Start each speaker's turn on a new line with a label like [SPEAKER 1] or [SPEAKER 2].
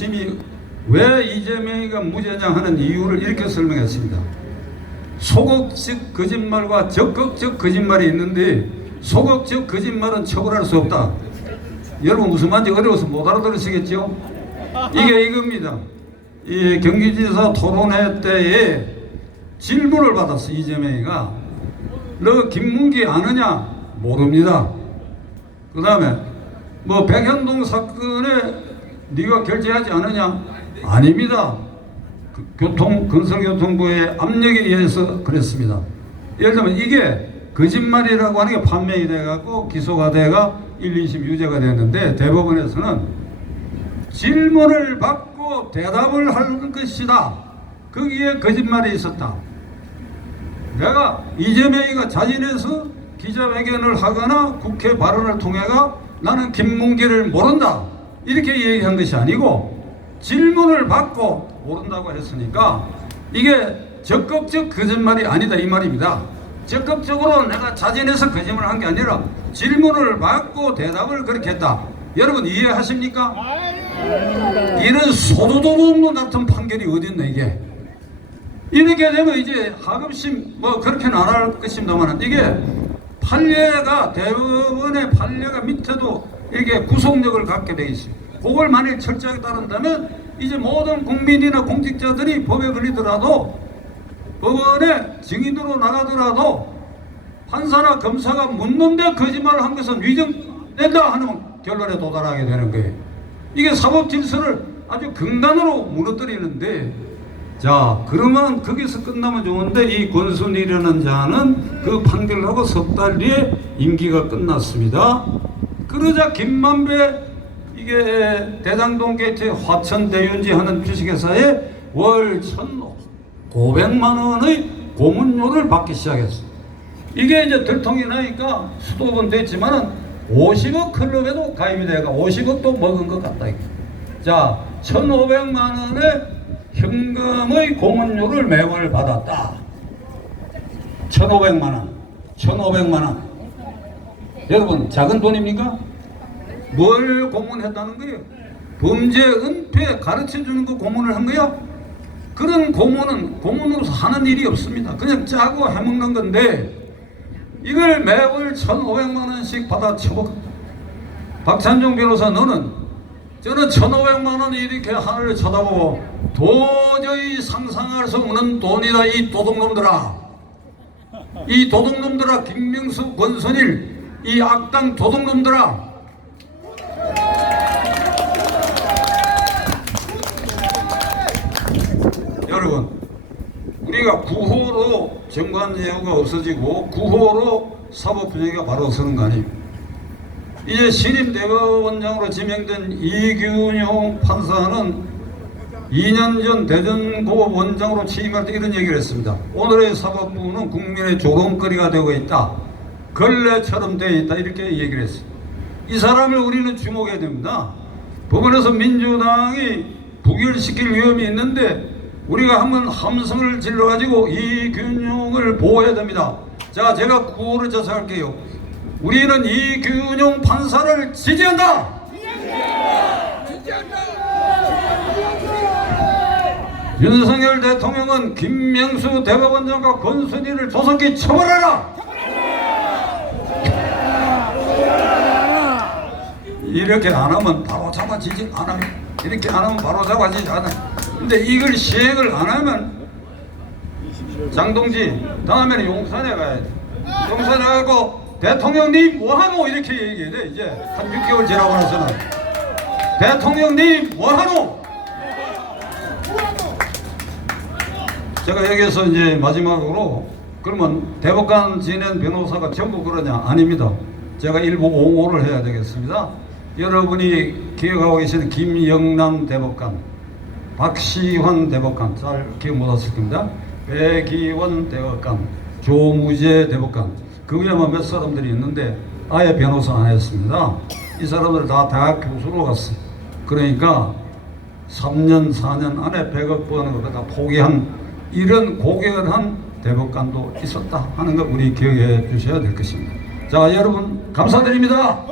[SPEAKER 1] 심이 왜 이재명이가 무죄냐 하는 이유를 이렇게 설명했습니다. 소극적 거짓말과 적극적 거짓말이 있는데 소극적 거짓말은 처벌할 수 없다. 여러분 무슨 말인지 어려워서 못 알아들으시겠죠? 이게 이겁니다. 이 경기지사 토론회 때에 질문을 받았어 이재명이가 너 김문기 아느냐 모릅니다. 그 다음에 뭐 백현동 사건에 네가 결재하지 않느냐 아닙니다. 그 교통 건설교통부의 압력에 의해서 그랬습니다. 예를 들면 이게 거짓말이라고 하는 게 판명이 돼갖고 기소가 돼가 1, 2심 유죄가 됐는데 대법원에서는 질문을 받고 대답을 하는 것이다. 거기에 거짓말이 있었다. 내가 이재명이가 자진해서 기자회견을 하거나 국회 발언을 통해가 나는 김문기를 모른다. 이렇게 얘기한 것이 아니고 질문을 받고 모른다고 했으니까 이게 적극적 거짓말이 아니다 이 말입니다. 적극적으로 내가 자진해서 거짓말을 한게 아니라 질문을 받고 대답을 그렇게 했다. 여러분 이해하십니까? 이런 소도도둑 같은 판결이 어디 있나 이게? 이렇게 되면 이제 하급심 뭐 그렇게는 안 할 것입니다만 이게 판례가 대법원의 판례가 밑에도 이게 구속력을 갖게 돼 있어요. 그걸 만일 철저하게 따른다면 이제 모든 국민이나 공직자들이 법에 걸리더라도 법원에 증인으로 나가더라도 판사나 검사가 묻는데 거짓말을 한 것은 위정된다 하는 결론에 도달하게 되는 거예요. 이게 사법 질서를 아주 근간으로 무너뜨리는데 자 그러면 거기서 끝나면 좋은데 이 권순이라는 자는 그 판결을 하고 석 달 뒤에 임기가 끝났습니다. 그러자 김만배 이게 대장동 게이트 화천 대윤지 하는 주식회사에 월 1,500만 원의 고문료를 받기 시작했어. 이게 이제 들통이 나니까 수도권 됐지만은 50억 클럽에도 가입이 돼가 50억도 먹은 것 같다. 이게. 자, 1,500만 원의 현금의 고문료를 매월 받았다. 1,500만 원. 1,500만 원. 여러분, 작은 돈입니까? 뭘 고문했다는 거예요? 범죄 은폐 가르쳐 주는 거 고문을 한 거야? 그런 고문은 고문으로서 하는 일이 없습니다. 그냥 짜고 해먹는 건데 이걸 매월 1,500만 원씩 받아 쳐먹 박찬종 변호사 너는 저는 1,500만 원이 이렇게 하늘을 쳐다보고 도저히 상상할 수 없는 돈이다 이 도둑놈들아 이 도둑놈들아 김명수 권선일 이 악당 도둑놈들아 여러분 우리가 구호로 정관 예우가 없어지고 구호로 사법 분위기가 바로 서는 거 아니에요. 이제 신임 대법원장으로 지명된 이균용 판사는 2년 전 대전고법 원장으로 취임할 때 이런 얘기를 했습니다. 오늘의 사법부는 국민의 조롱거리가 되고 있다. 걸레처럼 되어 있다. 이렇게 얘기를 했어요. 이 사람을 우리는 주목해야 됩니다. 법원에서 민주당이 부결시킬 위험이 있는데 우리가 한번 함성을 질러가지고 이균용을 보호해야 됩니다. 자, 제가 구호를 자서할게요. 우리는 이균용 판사를 지지한다. 윤석열 대통령은 김명수 대법원장과 권순일을 조속히 처벌하라. 이렇게 안 하면 바로 잡아지지 않아. 이렇게 안 하면 바로 잡아지지 않아. 근데 이걸 시행을 안 하면 장동지 다음에는 용산에 가야 돼. 용산에 가고 대통령님 뭐하노? 이렇게 얘기해야 돼 이제. 한 6개월 지나고 나서는. 대통령님 뭐하노? 제가 여기서 이제 마지막으로 그러면 대법관 지낸 변호사가 전부 그러냐? 아닙니다. 제가 일부 옹호를 해야 되겠습니다 여러분이 기억하고 계시는 김영남 대법관 박시환 대법관 잘 기억 못하실 겁니다. 배기원 대법관, 조무재 대법관 그 위에만 몇 사람들이 있는데 아예 변호사 안 했습니다. 이 사람들 다 대학 교수로 갔어요. 그러니까 3년 4년 안에 100억 버는 걸다 포기한 이런 고결한 대법관도 있었다 하는 거 우리 기억해 주셔야 될 것입니다. 자 여러분 감사드립니다.